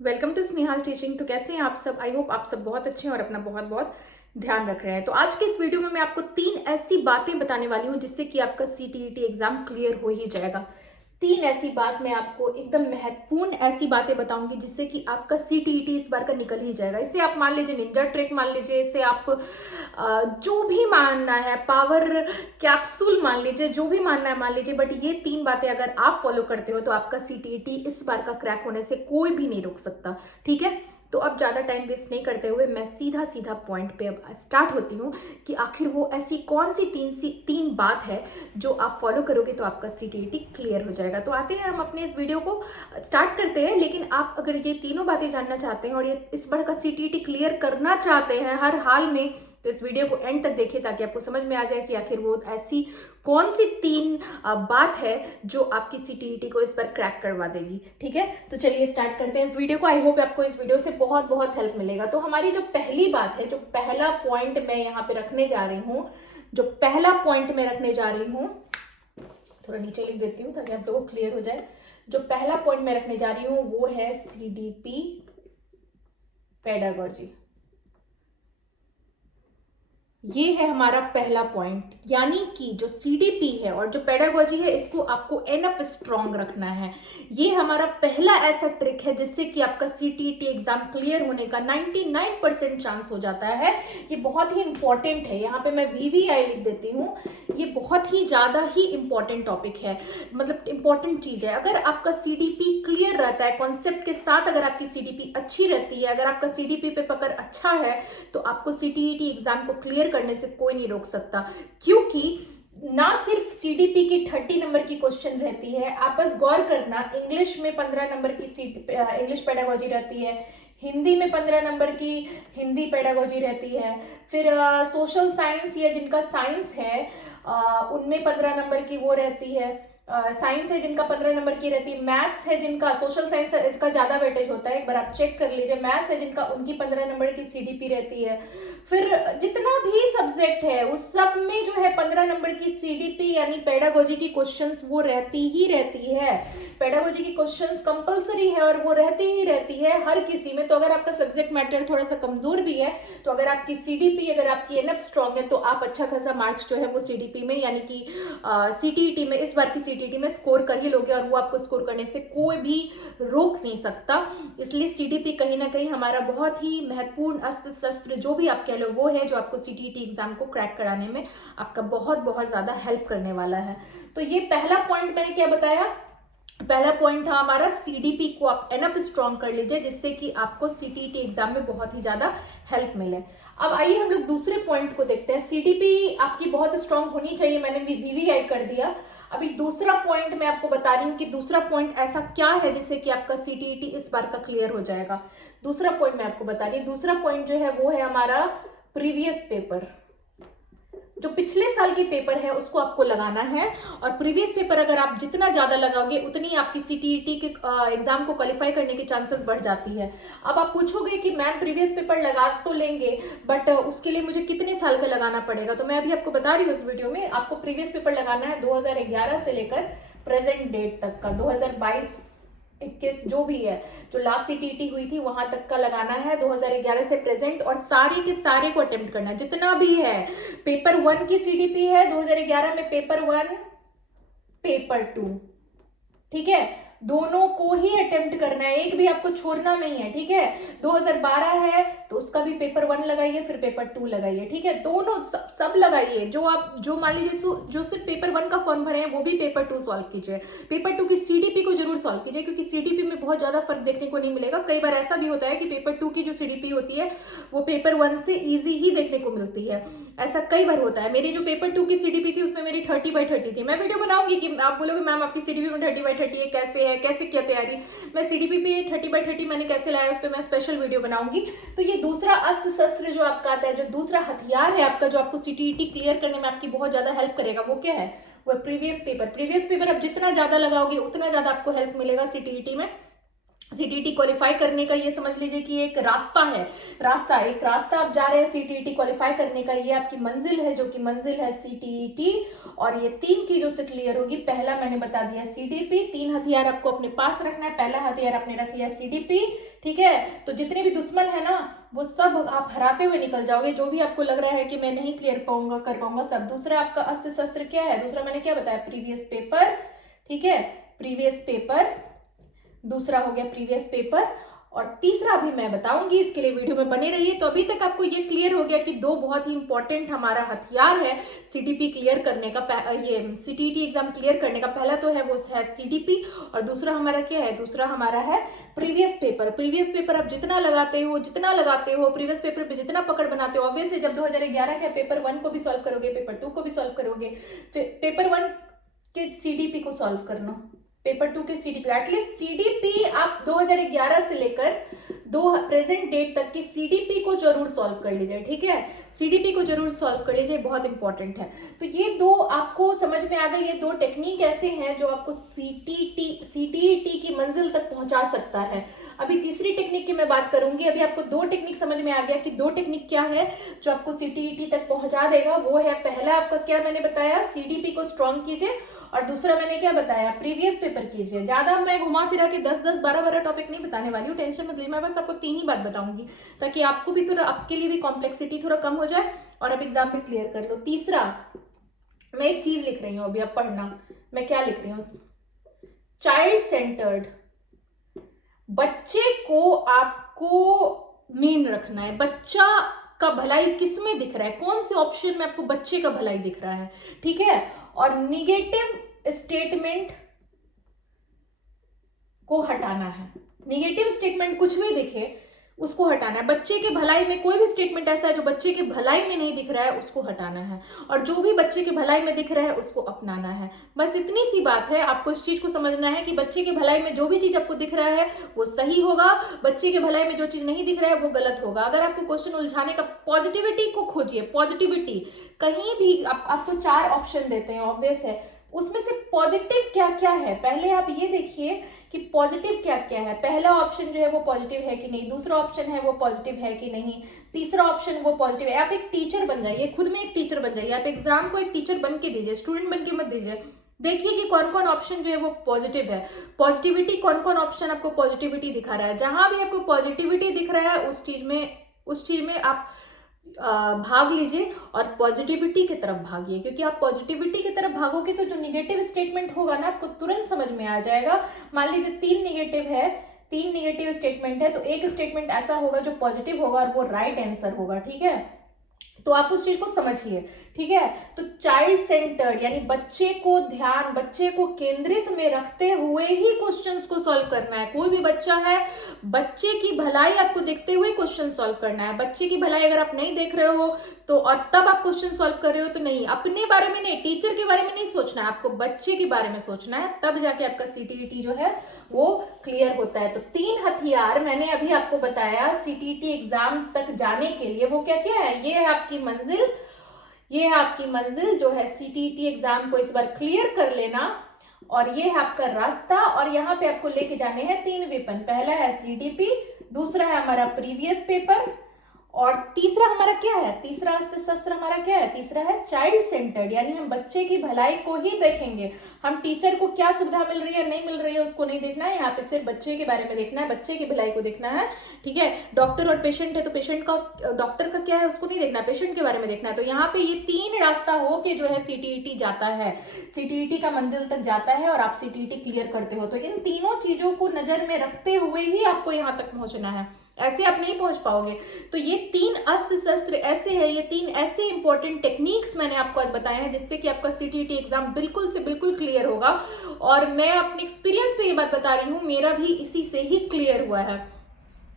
Welcome to Sneha teaching. तो कैसे हैं आप सब? आई होप आप सब बहुत अच्छे हैं और अपना बहुत बहुत ध्यान रख रहे हैं। तो आज के इस वीडियो में मैं आपको 3 ऐसी बातें बताने वाली हूं जिससे कि आपका सीटीईटी एग्जाम क्लियर हो ही जाएगा। 3 ऐसी बात मैं आपको एकदम महत्वपूर्ण ऐसी बातें बताऊंगी जिससे कि आपका सीटीईटी इस बार का निकल ही जाएगा। इसे आप मान लीजिए निंजा ट्रिक मान लीजिए, इसे आप जो भी मानना है, पावर कैप्सूल मान लीजिए, जो भी मानना है मान लीजिए, बट ये 3 बातें अगर आप फॉलो करते हो तो आपका सीटीईटी इस बार का क्रैक होने से कोई भी नहीं रोक सकता। ठीक है, तो अब ज़्यादा टाइम वेस्ट नहीं करते हुए मैं सीधा सीधा पॉइंट पे अब स्टार्ट होती हूँ कि आखिर वो ऐसी कौन सी तीन बात है जो आप फॉलो करोगे तो आपका सीटीईटी क्लियर हो जाएगा। तो आते हैं हम अपने इस वीडियो को स्टार्ट करते हैं। लेकिन आप अगर ये तीनों बातें जानना चाहते हैं और ये इस बार का सीटीईटी क्लियर करना चाहते हैं हर हाल में, तो इस वीडियो को एंड तक देखिए ताकि आपको समझ में आ जाए कि आखिर वो ऐसी कौन सी बात है जो आपकी सीटीईटी को इस पर क्रैक करवा देगी। ठीक है, तो चलिए स्टार्ट करते हैं इस वीडियो को। आई होप आपको इस वीडियो से बहुत बहुत हेल्प मिलेगा। तो हमारी जो पहली बात है, जो पहला पॉइंट मैं यहाँ पे रखने जा रही हूँ, जो पहला पॉइंट मैं रखने जा रही हूँ, थोड़ा नीचे लिख देती हूँ ताकि आप लोगों को क्लियर हो जाए। जो पहला पॉइंट मैं रखने जा रही हूँ वो है सीडीपी पेडागोजी। ये है हमारा पहला पॉइंट, यानी कि जो सीडीपी है और जो पेडागोजी है इसको आपको एनफ स्ट्रॉन्ग रखना है। ये हमारा पहला ऐसा ट्रिक है जिससे कि आपका सीटीईटी एग्जाम क्लियर होने का 99% चांस हो जाता है। ये बहुत ही इंपॉर्टेंट है, यहाँ पे मैं वीवीआई लिख देती हूँ। ये बहुत ही ज्यादा ही इंपॉर्टेंट टॉपिक है, मतलब इंपॉर्टेंट चीज है। अगर आपका सीडीपी क्लियर रहता है कॉन्सेप्ट के साथ, अगर आपकी सीडीपी अच्छी रहती है, अगर आपका सीडीपी पे पकड़ अच्छा है, तो आपको सीटीईटी एग्जाम को क्लियर करने से कोई नहीं रोक सकता। क्योंकि ना सिर्फ सीडीपी की 30 नंबर की क्वेश्चन रहती है, आप बस गौर करना, इंग्लिश में 15 नंबर की इंग्लिश पेडागोजी रहती है, हिंदी में 15 नंबर की हिंदी पेडागोजी रहती है, फिर सोशल साइंस या जिनका साइंस है उनमें 15 नंबर की वो रहती है, साइंस है जिनका 15 नंबर की रहती है, मैथ्स है जिनका, सोशल साइंस का ज्यादा वेटेज होता है, एक बार आप चेक कर लीजिए, मैथ्स है जिनका उनकी 15 नंबर की सीडीपी रहती है। फिर जितना भी सब्जेक्ट है उस सब में जो है 15 नंबर की सीडीपी यानी पेडागोजी की क्वेश्चंस वो रहती ही रहती है। पेडागोजी की क्वेश्चंस कंपलसरी है और वो रहती ही रहती है हर किसी में। तो अगर आपका सब्जेक्ट मैटर थोड़ा सा कमजोर भी है, तो अगर आपकी सीडीपी, अगर आपकी एनफ स्ट्रॉन्ग है, तो आप अच्छा खासा मार्क्स जो है वो सीडीपी में यानी कि सीटीईटी में, इस बार की सीटीईटी में स्कोर कर ही लोगे और वो आपको स्कोर करने से कोई भी रोक नहीं सकता। इसलिए सीडीपी कहीं ना कहीं हमारा बहुत ही महत्वपूर्ण अस्त्र शस्त्र जो भी आप कह लो वो है, जो आपको सीटीईटी एग्जाम को क्रैक कराने में आपका बहुत बहुत ज्यादा हेल्प करने वाला है। तो ये पहला पॉइंट मैंने क्या बताया, पहला पॉइंट था हमारा सीडीपी को आप एनफ स्ट्रॉन्ग कर लीजिए जिससे कि आपको सीटीईटी एग्जाम में बहुत ही ज्यादा हेल्प मिले। अब आइए हम लोग दूसरे पॉइंट को देखते हैं। सीडीपी आपकी बहुत स्ट्रॉन्ग होनी चाहिए, मैंने वीवीआई कर दिया। अभी दूसरा पॉइंट मैं आपको बता रही हूँ कि दूसरा पॉइंट ऐसा क्या है जिससे कि आपका सीटीईटी इस बार का क्लियर हो जाएगा। दूसरा पॉइंट मैं आपको बता रही हूँ, दूसरा पॉइंट जो है वो है हमारा प्रीवियस पेपर। जो पिछले साल के पेपर है उसको आपको लगाना है, और प्रीवियस पेपर अगर आप जितना ज्यादा लगाओगे उतनी आपकी सीटीईटी के एग्जाम को क्वालिफाई करने की चांसेस बढ़ जाती है। अब आप पूछोगे कि मैम प्रीवियस पेपर लगा तो लेंगे बट उसके लिए मुझे कितने साल का लगाना पड़ेगा, तो मैं अभी आपको बता रही हूँ इस वीडियो में। आपको प्रीवियस पेपर लगाना है 2011 से लेकर प्रेजेंट डेट तक का, 2022 21 जो भी है, जो लास्ट सीटीईटी हुई थी वहां तक का लगाना है, 2011 से प्रेजेंट, और सारे के सारे को अटेम्प्ट करना है जितना भी है। पेपर 1 की सीडीपी है 2011 में, पेपर 1 पेपर 2, ठीक है, दोनों को ही अटेम्प्ट करना है, एक भी आपको छोड़ना नहीं है। ठीक है, 2012 है तो उसका भी पेपर 1 लगाइए, फिर पेपर 2 लगाइए। ठीक है, दोनों सब लगाइए। जो आप, जो मान लीजिए जो सिर्फ पेपर 1 का फॉर्म भरे हैं वो भी पेपर 2 सॉल्व कीजिए। पेपर 2 की सीडीपी को जरूर सॉल्व कीजिए क्योंकि सीडीपी में बहुत ज्यादा फर्क देखने को नहीं मिलेगा। कई बार ऐसा भी होता है कि पेपर 2 की जो सीडीपी होती है वो पेपर 1 से ईजी ही देखने को मिलती है, ऐसा कई बार होता है। मेरी जो पेपर 2 की सीडीपी थी उसमें मेरी 30/30 थी। मैं वीडियो बनाऊंगी कि आप बोलोगे मैम आपकी सीडीपी में 30/30 है, कैसे है, कैसे किया तैयारी। मैं सीडीपी पे 30/30 मैंने कैसे लाया उस पर मैं स्पेशल वीडियो बनाऊंगी। तो ये दूसरा अस्त्र शस्त्र जो आपका आता है, जो दूसरा हथियार है आपका, जो आपको सीटीईटी क्लियर करने में आपकी बहुत ज्यादा हेल्प करेगा, वो क्या है, वो प्रीवियस पेपर। प्रीवियस पेपर आप जितना ज्यादा लगाओगे उतना ज्यादा आपको हेल्प मिलेगा सीटीईटी में सीटीईटी क्वालिफाई करने का ये समझ लीजिए कि एक रास्ता है, एक रास्ता आप जा रहे हैं सीटीईटी क्वालिफाई करने का, ये आपकी मंजिल है, जो कि मंजिल है सीटीईटी। और ये 3 चीजों से क्लियर होगी। पहला मैंने बता दिया सीडीपी, 3 हथियार आपको अपने पास रखना है। पहला हथियार आपने रख लिया सीडीपी, ठीक है। तो जितने भी दुश्मन है ना वो सब आप हराते हुए निकल जाओगे, जो भी आपको लग रहा है कि मैं नहीं क्लियर कर पाऊंगा सब। दूसरा आपका अस्त्र शस्त्र क्या है, दूसरा मैंने क्या बताया, प्रीवियस पेपर, ठीक है, प्रीवियस पेपर, दूसरा हो गया प्रीवियस पेपर। और तीसरा अभी मैं बताऊंगी, इसके लिए वीडियो में बने रहिए। तो अभी तक आपको ये क्लियर हो गया कि 2 बहुत ही इंपॉर्टेंट हमारा हथियार है सीडीपी क्लियर करने का, ये सीटीईटी एग्जाम क्लियर करने का। पहला तो है वो है सीडीपी, और दूसरा हमारा क्या है, दूसरा हमारा है प्रीवियस पेपर। प्रीवियस पेपर आप जितना लगाते हो प्रीवियस पेपर पे जितना पकड़ बनाते हो, ऑब्वियसली जब 2011 के पेपर 1 को भी सॉल्व करोगे, पेपर 2 को भी सॉल्व करोगे, पेपर 1 के सीडीपी को सॉल्व करना, पेपर 2 के सीडीपी, एटलीस्ट सीडीपी आप 2011 से लेकर प्रेजेंट डेट तक की सीडीपी को जरूर सॉल्व कर लीजिए, ठीक है। सीडीपी को जरूर सॉल्व कर लीजिए, बहुत इंपॉर्टेंट है। तो ये 2 आपको समझ में आ गई, ये 2 टेक्निक ऐसे हैं जो आपको सीटीईटी की मंजिल तक पहुंचा सकता है। अभी तीसरी टेक्निक की मैं बात करूंगी। अभी आपको 2 टेक्निक समझ में आ गया कि 2 टेक्निक क्या है जो आपको सीटीईटी तक पहुंचा देगा। वो है, पहला आपका क्या मैंने बताया, सीडीपी को स्ट्रॉन्ग कीजिए, और दूसरा मैंने क्या बताया, प्रीवियस पेपर कीजिए। ज्यादा मैं घुमा फिरा के 10-10, 12-12 टॉपिक नहीं बताने वाली हूँ, टेंशन मत लीजिए। मैं बस आपको 3 ही बात बताऊंगी ताकि आपको भी थोड़ा, आपके लिए भी कॉम्प्लेक्सिटी थोड़ा कम हो जाए और आप एग्जाम में क्लियर कर लो। तीसरा, मैं एक चीज लिख रही हूँ अभी, आप पढ़ना, मैं क्या लिख रही हूँ, चाइल्ड सेंटर्ड। बच्चे को आपको मेन रखना है, बच्चा का भलाई किस में दिख रहा है, कौन से ऑप्शन में आपको बच्चे का भलाई दिख रहा है, ठीक है। और निगेटिव स्टेटमेंट को हटाना है, निगेटिव स्टेटमेंट कुछ भी दिखे उसको हटाना है। बच्चे के भलाई में कोई भी स्टेटमेंट ऐसा है जो बच्चे के भलाई में नहीं दिख रहा है उसको हटाना है, और जो भी बच्चे के भलाई में दिख रहा है उसको अपनाना है। बस इतनी सी बात है, आपको इस चीज को समझना है कि बच्चे के भलाई में जो भी चीज आपको दिख रहा है वो सही होगा, बच्चे के भलाई में जो चीज नहीं दिख रहा है वो गलत होगा। अगर आपको क्वेश्चन उलझाने का, पॉजिटिविटी को खोजिए, पॉजिटिविटी कहीं भी आपको 4 ऑप्शन देते हैं, ऑब्वियस है, उसमें से पॉजिटिव क्या क्या है पहले आप ये देखिए कि पॉजिटिव क्या क्या है। पहला ऑप्शन जो है वो पॉजिटिव है कि नहीं, दूसरा ऑप्शन है वो पॉजिटिव है कि नहीं, तीसरा ऑप्शन वो पॉजिटिव है। आप एक टीचर बन जाइए, खुद में एक टीचर बन जाइए, आप एग्जाम को एक टीचर बन के दीजिए, स्टूडेंट बन के मत दीजिए। देखिए कि कौन कौन ऑप्शन जो है वो पॉजिटिव है, पॉजिटिविटी कौन कौन ऑप्शन आपको पॉजिटिविटी दिखा रहा है। जहां भी आपको पॉजिटिविटी दिख रहा है उस चीज में आप भाग लीजिए और पॉजिटिविटी की तरफ भागिए, क्योंकि आप पॉजिटिविटी की तरफ भागोगे तो जो निगेटिव स्टेटमेंट होगा ना आपको तुरंत समझ में आ जाएगा। मान लीजिए 3 निगेटिव स्टेटमेंट है, तो एक स्टेटमेंट ऐसा होगा जो पॉजिटिव होगा और वो राइट आंसर होगा, ठीक है। तो आप उस चीज को समझिए, ठीक है। तो चाइल्ड सेंटर्ड यानी बच्चे को ध्यान, बच्चे को केंद्रित में रखते हुए ही क्वेश्चंस को सॉल्व करना है। कोई भी बच्चा है, बच्चे की भलाई आपको देखते हुए क्वेश्चन सॉल्व करना है। बच्चे की भलाई अगर आप नहीं देख रहे हो तो, और तब आप क्वेश्चन सॉल्व कर रहे हो तो नहीं, अपने बारे में नहीं, टीचर के बारे में नहीं सोचना है, आपको बच्चे के बारे में सोचना है, तब जाके आपका सीटीईटी जो है वो क्लियर होता है। तो 3 हथियार मैंने अभी आपको बताया सीटीईटी एग्जाम तक जाने के लिए, वो क्या क्या है। ये है आपकी मंजिल, ये है आपकी मंजिल जो है सीटीईटी एग्जाम को इस बार क्लियर कर लेना, और ये है आपका रास्ता। और यहाँ पे आपको लेके जाने हैं 3 वेपन, पहला है सीडीपी, दूसरा है हमारा प्रीवियस पेपर, और तीसरा हमारा क्या है, तीसरा अस्त्र शस्त्र हमारा क्या है, तीसरा है चाइल्ड सेंटर्ड, यानी हम बच्चे की भलाई को ही देखेंगे। हम टीचर को क्या सुविधा मिल रही है नहीं मिल रही है उसको नहीं देखना है, यहाँ पे सिर्फ बच्चे के बारे में देखना है, बच्चे की भलाई को देखना है, ठीक है। डॉक्टर और पेशेंट है तो पेशेंट का, डॉक्टर का क्या है उसको नहीं देखना है, पेशेंट के बारे में देखना है। तो यहाँ पे ये 3 रास्ता हो के जो है सीटीईटी जाता है, सीटीईटी का मंजिल तक जाता है और आप सीटीईटी क्लियर करते हो। तो इन तीनों चीजों को नजर में रखते हुए ही आपको यहाँ तक पहुंचना है, ऐसे आप नहीं पहुंच पाओगे। तो ये 3 अस्त्र शस्त्र ऐसे हैं, ये 3 ऐसे इंपॉर्टेंट टेक्निक्स मैंने आपको आज बताए हैं जिससे कि आपका सीटीईटी एग्जाम बिल्कुल से बिल्कुल क्लियर होगा। और मैं अपने एक्सपीरियंस पे ये बात बता रही हूँ, मेरा भी इसी से ही क्लियर हुआ है।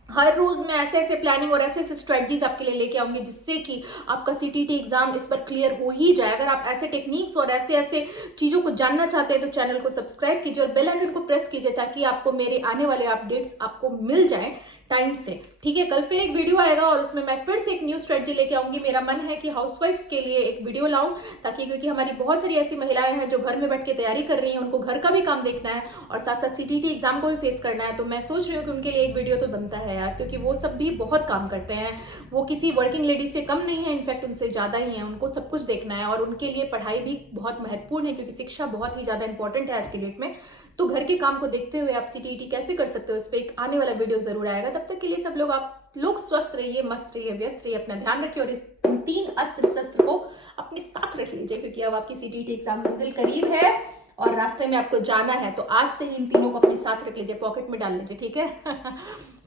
हर रोज मैं ऐसे ऐसे प्लानिंग और ऐसे ऐसे स्ट्रेटजीज आपके लिए लेके आऊंगी जिससे कि आपका सीटीईटी एग्जाम इस पर क्लियर हो ही जाए। अगर आप ऐसे टेक्निक्स और ऐसे ऐसे चीजों को जानना चाहते हैं तो चैनल को सब्सक्राइब कीजिए और बेल आइकन को प्रेस कीजिए ताकि आपको मेरे आने वाले अपडेट्स आपको मिल जाए, टाइम से। ठीक है, कल फिर एक वीडियो आएगा और उसमें मैं फिर से एक न्यू स्ट्रेटजी लेके आऊंगी। मेरा मन है कि हाउसवाइफ्स के लिए एक वीडियो लाऊं, ताकि क्योंकि हमारी बहुत सारी ऐसी महिलाएं हैं जो घर में बैठ के तैयारी कर रही हैं, उनको घर का भी काम देखना है और साथ साथ सीटीटी एग्जाम को भी फेस करना है। तो मैं सोच रही हूँ कि उनके लिए एक वीडियो तो बनता है यार, क्योंकि वो सब भी बहुत काम करते हैं, वो किसी वर्किंग लेडी से कम नहीं है, इनफैक्ट उनसे ज़्यादा ही है। उनको सब कुछ देखना है और उनके लिए पढ़ाई भी बहुत महत्वपूर्ण है, क्योंकि शिक्षा बहुत ही ज़्यादा इंपॉर्टेंट है आज की डेट में। तो घर के काम को देखते हुए आप सीटीईटी कैसे कर सकते हो, इस पर एक आने वाला वीडियो जरूर आएगा। तब तक के लिए सब लोग आप लोग स्वस्थ रहिए, मस्त रहिए, व्यस्त रहिए, अपना ध्यान रखिए और इन 3 अस्त्र शस्त्र को अपने साथ रख लीजिए, क्योंकि अब आपकी सीटीईटी एग्जाम मंजिल करीब है और रास्ते में आपको जाना है। तो आज से ही इन तीनों को अपने साथ रख लीजिए, पॉकेट में डाल लीजिए, ठीक है।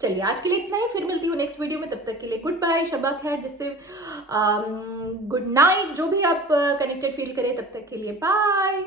चलिए आज के लिए इतना ही, फिर मिलती हूँ नेक्स्ट वीडियो में। तब तक के लिए गुड बाय, शबा खैर, जिससे गुड नाइट, जो भी आप कनेक्टेड फील करें। तब तक के लिए बाय।